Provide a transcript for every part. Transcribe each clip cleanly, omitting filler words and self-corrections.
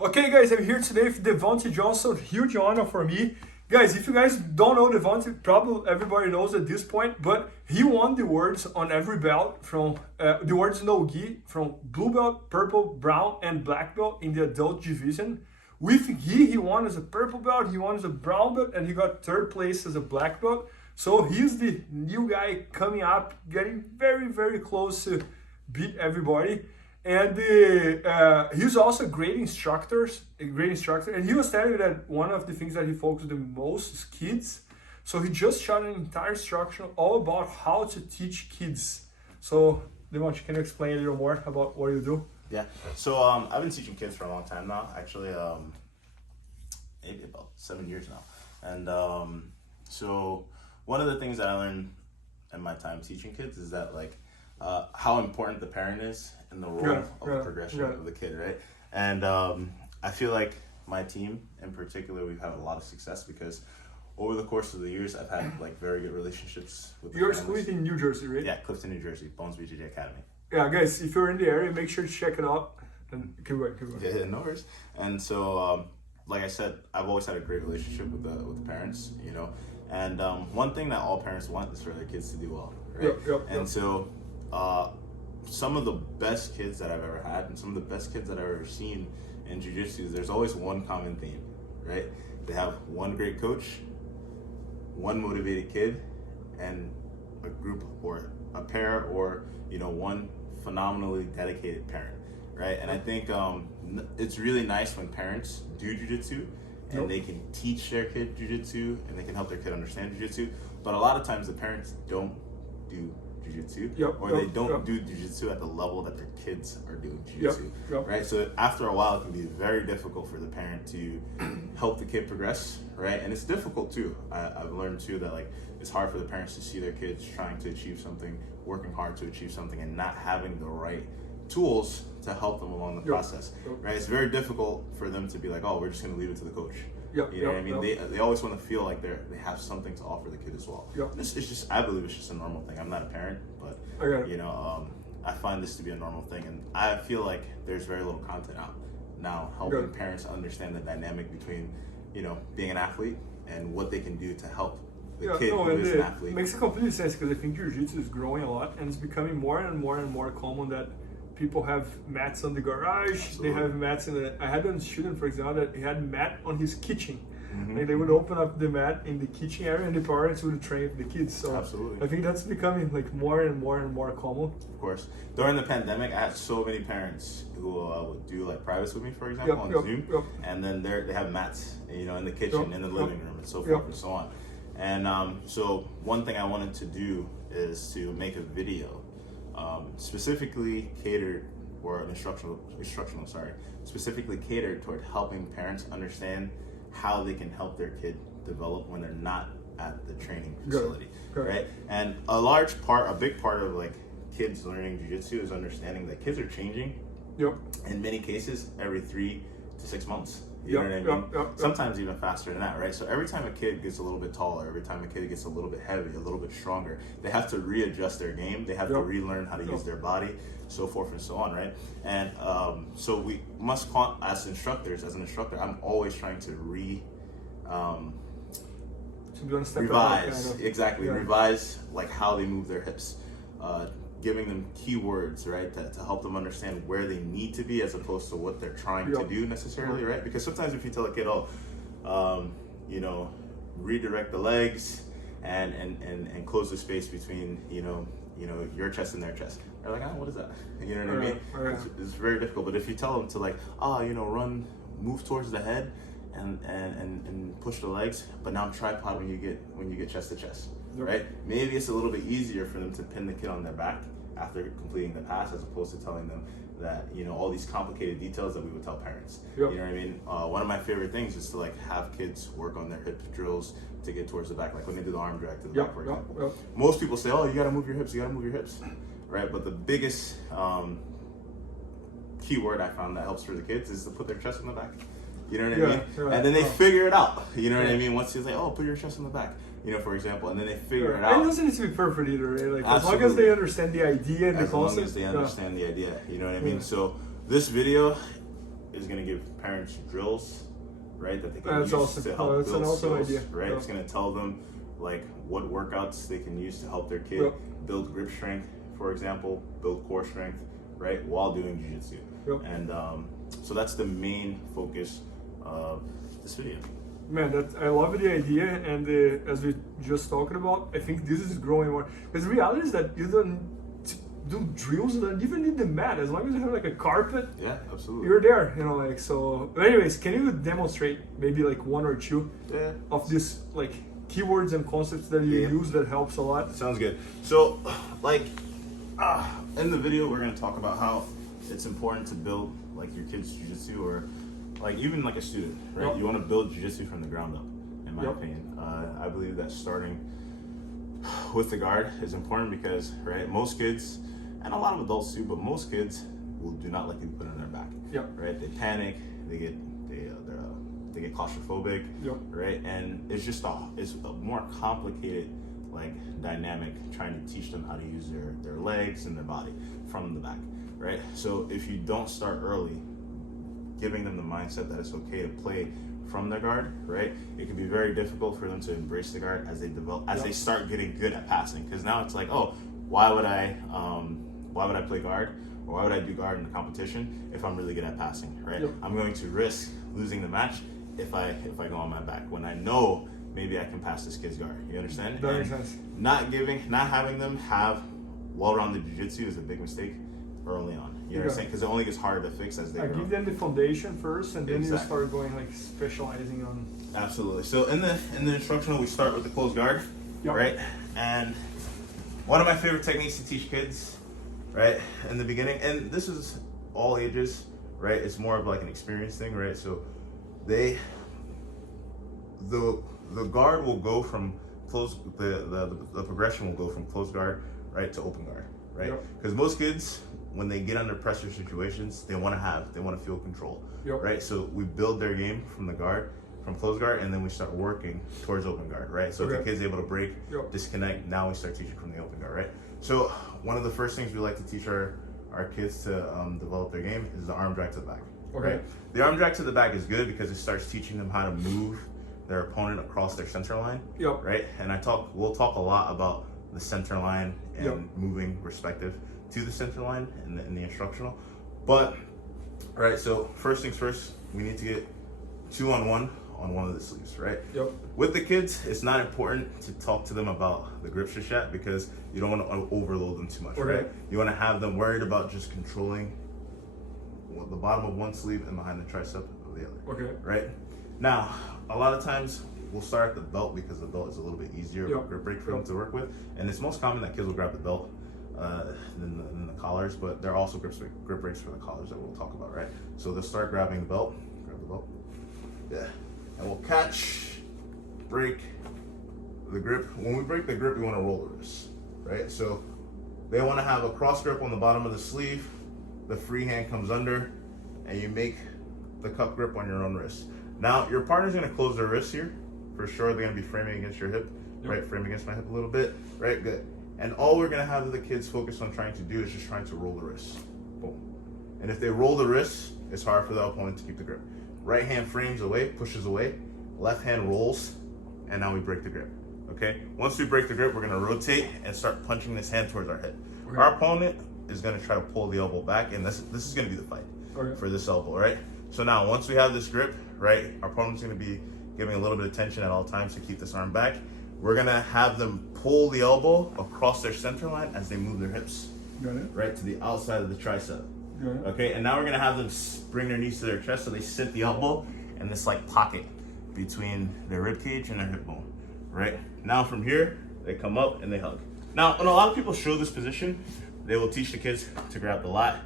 Okay guys, I'm here today with Devhonte Johnson, huge honor for me. Guys, if you guys don't know Devhonte, probably everybody knows at this point, but he won the awards on every belt from, the awards no gi, from blue belt, purple, brown, and black belt in the adult division. With gi, he won as a purple belt, he won as a brown belt, and he got third place as a black belt. So he's the new guy coming up, getting very, very close to beat everybody. And he's also a great instructor, and he was telling me that one of the things that he focuses the most is kids. So he just shot an entire instruction all about how to teach kids. So, Devhonte, can you explain a little more about what you do? Yeah, so I've been teaching kids for a long time now, actually, maybe about 7 years now. And so one of the things that I learned in my time teaching kids is that how important the parent is in the role of the progression of the kid, right? And I feel like my team in particular, we've had a lot of success because over the course of the years, I've had very good relationships with the Your families. school is in New Jersey, right? Yeah, Clifton, New Jersey, Bones BJJ Academy. Yeah, guys, if you're in the area, make sure to check it out. And keep going. Yeah, no worries. And so, like I said, I've always had a great relationship with the parents, you know. And one thing that all parents want is for their kids to do well, right? And so, some of the best kids that I've ever had and some of the best kids that I've ever seen in jiu-jitsu, there's always one common theme, right? They have one great coach, one motivated kid, and a group or a pair or, one phenomenally dedicated parent, right? And I think it's really nice when parents do jiu-jitsu and they can teach their kid jiu-jitsu and they can help their kid understand jiu-jitsu, but a lot of times the parents don't do jiu-jitsu or they don't do jiu-jitsu at the level that their kids are doing jiu-jitsu, right? So after a while, it can be very difficult for the parent to help the kid progress, right? And it's difficult too. I've learned too that it's hard for the parents to see their kids trying to achieve something, working hard to achieve something, and not having the right tools to help them along the process, right? It's very difficult for them to be like, oh, we're just going to leave it to the coach. You know what I mean? They always want to feel like they have something to offer the kid as well. It's just, I believe it's just a normal thing. I'm not a parent, but I find this to be a normal thing, and I feel like there's very little content out now helping parents understand the dynamic between being an athlete and what they can do to help the kid who is an athlete. It makes complete sense because I think Jiu-Jitsu is growing a lot, and it's becoming more and more and more common that people have mats on the garage. Absolutely. They have mats in the. I had a student, for example, that he had a mat on his kitchen. They would open up the mat in the kitchen area, and the parents would train the kids. So absolutely, I think that's becoming more and more and more common. Of course, during the pandemic, I had so many parents who would do privates with me, for example, on Zoom, and then they have mats, in the kitchen, in the living room, and so forth and so on. And so one thing I wanted to do is to make a video. Specifically catered specifically catered toward helping parents understand how they can help their kid develop when they're not at the training facility, right? And a big part of kids learning jiu-jitsu is understanding that kids are changing. In many cases, every 3 to 6 months. You know what I mean? Sometimes even faster than that, right? So every time a kid gets a little bit taller, every time a kid gets a little bit heavy, a little bit stronger, they have to readjust their game. They have to relearn how to use their body, so forth and so on, right? And so we must, as an instructor, I'm always trying to revise, revise how they move their hips. Giving them keywords, right, to help them understand where they need to be as opposed to what they're trying to do necessarily, right? Because sometimes if you tell a kid, redirect the legs and close the space between, your chest and their chest, they're like, what is that? You know what I mean? It's very difficult. But if you tell them to move towards the head and push the legs, but now tripod when you get chest to chest. Right? Maybe it's a little bit easier for them to pin the kid on their back after completing the pass as opposed to telling them that, all these complicated details that we would tell parents. You know what I mean? One of my favorite things is to have kids work on their hip drills to get towards the back, when they do the arm drag to the back, for example. Most people say, you gotta move your hips, right? But the biggest keyword I found that helps for the kids is to put their chest on the back. You know what I mean? And then they figure it out. You know what I mean? Once you say, put your chest on the back. For example, and then they figure it out. And it doesn't need to be perfect either, right? As long as they understand the idea and the concept. As long as they understand the idea, you know what I mean? So this video, is going to give parents drills, right, that they can That's use awesome. to help That's an build awesome skills, idea. right? Yeah. It's going to tell them like what workouts they can use to help their kid Yep. build grip strength, for example, build core strength, right, while doing jiu-jitsu. Yep. And so that's the main focus of this video. Man, I love the idea, and as we just talked about, I think this is growing more. Because the reality is that you don't do drills, you don't even need the mat. As long as you have like a carpet, Yeah, absolutely. you're there, you know, like, so. But anyways, can you demonstrate maybe like one or two of these like keywords and concepts that you use that helps a lot? Sounds good. So, like, in the video, we're gonna talk about how it's important to build like your kid's jiu-jitsu, or like even like a student, right? Yep. You want to build jiu-jitsu from the ground up, in my Yep. opinion. I believe that starting with the guard is important because, right, most kids, and a lot of adults too, but most kids do not like to be put on their back. Yep. Right? They panic. They get claustrophobic. Yep. Right? And it's just it's a more complicated like dynamic trying to teach them how to use their legs and their body from the back. Right? So if you don't start early, giving them the mindset that it's okay to play from their guard, right? It can be very difficult for them to embrace the guard as they develop, as they start getting good at passing. Because now it's like, oh, why would I play guard, or why would I do guard in a competition if I'm really good at passing, right? Yep. I'm going to risk losing the match if I go on my back when I know maybe I can pass this kid's guard. You understand? That makes sense. Not having them have well-rounded jiu-jitsu is a big mistake early on. You know what I'm saying? Because it only gets harder to fix as they grow. Give them the foundation first, and then Exactly. you start going like specializing on. Absolutely. So in the instructional, we start with the closed guard, Yep. right? And one of my favorite techniques to teach kids, right, in the beginning, and this is all ages, right? It's more of like an experience thing, right? So the guard will go from closed, the progression will go from closed guard, right, to open guard, right? Because most kids, when they get under pressure situations, they want to feel control, right? So we build their game from the guard, from closed guard, and then we start working towards open guard, right? So if the kid's able to break, disconnect, now we start teaching from the open guard, right? So one of the first things we like to teach our kids to develop their game is the arm drag to the back, right? The arm drag to the back is good because it starts teaching them how to move their opponent across their center line, right? And we'll talk a lot about the center line and moving respective to the center line in the instructional. But, right, so first things first, we need to get 2-on-1 on one of the sleeves, right? With the kids, it's not important to talk to them about the grip shot because you don't want to overload them too much, right? You want to have them worried about just controlling the bottom of one sleeve and behind the tricep of the other, right? Now, a lot of times we'll start at the belt because the belt is a little bit easier of a grip break for them to work with, and it's most common that kids will grab the belt than the collars, but there are also grip breaks for the collars that we'll talk about, right? So they'll start grabbing the belt, grab the belt, and we'll catch, break the grip. When we break the grip, we want to roll the wrist, right? So they want to have a cross grip on the bottom of the sleeve, the free hand comes under, and you make the cup grip on your own wrist. Now, your partner's going to close their wrist here, for sure. They're going to be framing against your hip, right? Frame against my hip a little bit, right? Good. And all we're gonna have the kids focus on trying to do is just trying to roll the wrist. Boom. And if they roll the wrist, it's hard for the opponent to keep the grip. Right hand frames away, pushes away, left hand rolls, and now we break the grip, okay? Once we break the grip, we're gonna rotate and start punching this hand towards our head. Our opponent is gonna try to pull the elbow back, and this is gonna be the fight for this elbow, right? So now, once we have this grip, right, our opponent's gonna be giving a little bit of tension at all times to keep this arm back. We're gonna have them pull the elbow across their center line as they move their hips, right, to the outside of the tricep. Okay, and now we're gonna have them bring their knees to their chest so they sit the elbow in this like pocket between their rib cage and their hip bone, right? Now from here, they come up and they hug. Now, when a lot of people show this position, they will teach the kids to grab the lat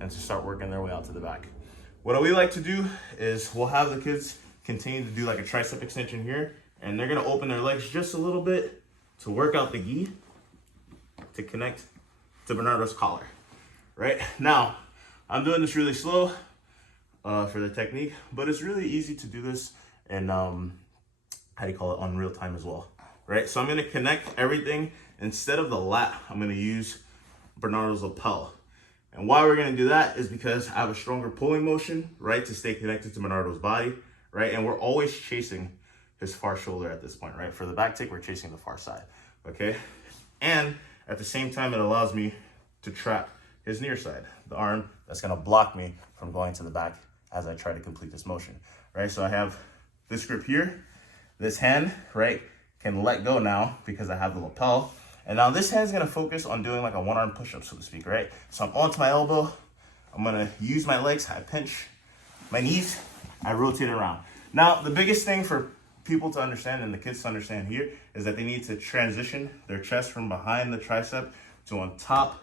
and to start working their way out to the back. What we like to do is we'll have the kids continue to do like a tricep extension here, and they're gonna open their legs just a little bit to work out the gi to connect to Bernardo's collar, right? Now, I'm doing this really slow for the technique, but it's really easy to do this in, on real time as well, right? So I'm gonna connect everything. Instead of the lat, I'm gonna use Bernardo's lapel. And why we're gonna do that is because I have a stronger pulling motion, right, to stay connected to Bernardo's body, right? And we're always chasing his far shoulder at this point, right? For the back take, we're chasing the far side, okay? And at the same time, it allows me to trap his near side, the arm that's gonna block me from going to the back as I try to complete this motion, right? So I have this grip here, this hand, right, can let go now because I have the lapel. And now this hand's gonna focus on doing like a one-arm push-up, so to speak, right? So I'm onto my elbow, I'm gonna use my legs, I pinch my knees, I rotate around. Now, the biggest thing for people to understand and the kids to understand here is that they need to transition their chest from behind the tricep to on top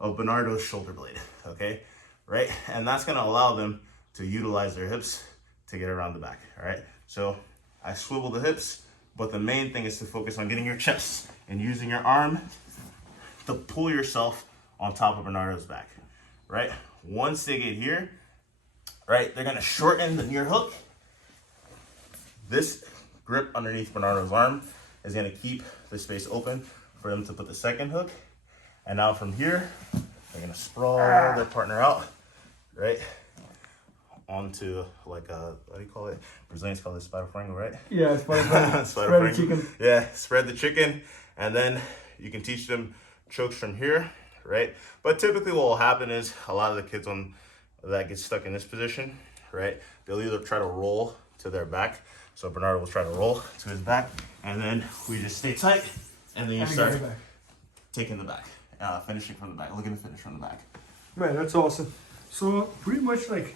of Bernardo's shoulder blade, okay? Right? And that's gonna allow them to utilize their hips to get around the back, all right? So I swivel the hips, but the main thing is to focus on getting your chest and using your arm to pull yourself on top of Bernardo's back, right? Once they get here, right, they're gonna shorten the near hook. This grip underneath Bernardo's arm is gonna keep the space open for them to put the second hook. And now from here, they're gonna sprawl their partner out, right? Onto like a, what do you call it? Brazilians call it spider frango, right? Yeah, spider frango. Spread the chicken. Yeah, spread the chicken. And then you can teach them chokes from here, right? But typically what will happen is a lot of the kids that get stuck in this position, right? They'll either try to roll to their back. So Bernardo will try to roll to his back, and then we just stay tight, and then you start taking the back, finishing from the back, looking to finish from the back. Man, that's awesome. So pretty much like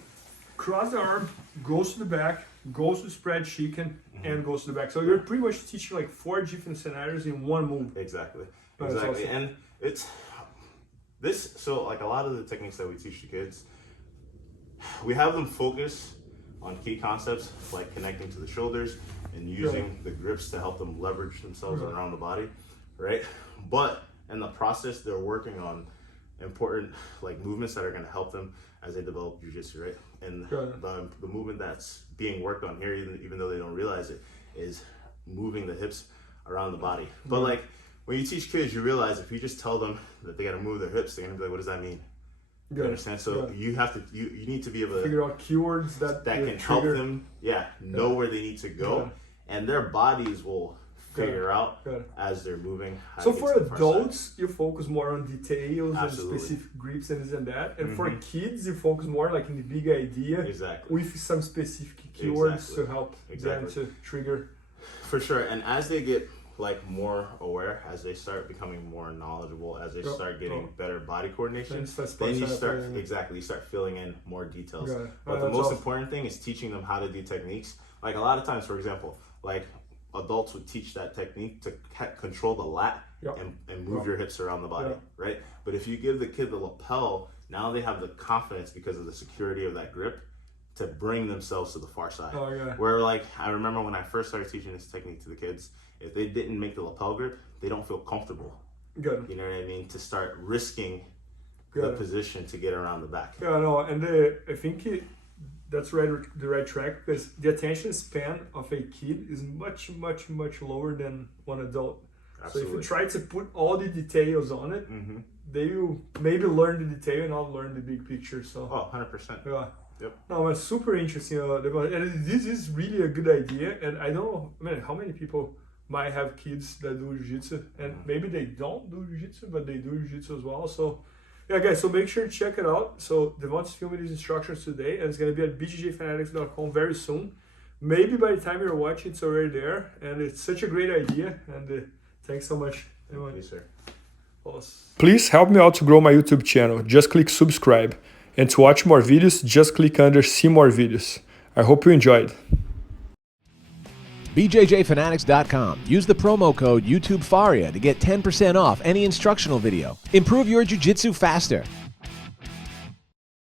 cross the arm, goes to the back, goes to spread chicken, and goes to the back. So you're pretty much teaching like 4 different scenarios in one move. Exactly. That's exactly. awesome. And it's this, so like a lot of the techniques that we teach the kids, we have them focus on key concepts like connecting to the shoulders and using the grips to help them leverage themselves around the body, right? But in the process, they're working on important like movements that are going to help them as they develop jiu-jitsu, right? And the movement that's being worked on here, even though they don't realize it, is moving the hips around the body. But like when you teach kids, you realize if you just tell them that they got to move their hips, they're going to be like, what does that mean? You understand? So you have to, you need to be able to figure out keywords that can help them, know where they need to go, and their bodies will figure out as they're moving. So for adults, you focus more on details and specific grips and this and that, and for kids, you focus more like in the big idea with some specific keywords to help them to trigger. For sure, and as they get like more aware, as they start becoming more knowledgeable, as they start getting better body coordination, then you start you start filling in more details. But the most important thing is teaching them how to do techniques. Like a lot of times, for example, like adults would teach that technique to control the lat and move your hips around the body, right? But if you give the kid the lapel, now they have the confidence because of the security of that grip to bring themselves to the far side. Where like, I remember when I first started teaching this technique to the kids, if they didn't make the lapel grip, they don't feel comfortable. You know what I mean? To start risking the position to get around the back. And I think that's the right track, because the attention span of a kid is much, much, much lower than one adult. Absolutely. So if you try to put all the details on it, they will maybe learn the detail and not learn the big picture. So 100%. No, it's super interesting. And this is really a good idea. And I don't know, how many people might have kids that do jiu-jitsu, and maybe they don't do jiu-jitsu, but they do jiu-jitsu as well. So yeah, guys, so make sure to check it out. So Devhonte's filming these instructions today, and it's going to be at bjjfanatics.com very soon. Maybe by the time you're watching, it's already there. And it's such a great idea. And thanks so much. Thank you, sir. Please help me out to grow my YouTube channel. Just click subscribe. And to watch more videos, just click under see more videos. I hope you enjoyed. BJJFanatics.com. Use the promo code YouTubeFaria to get 10% off any instructional video. Improve your jiu-jitsu faster.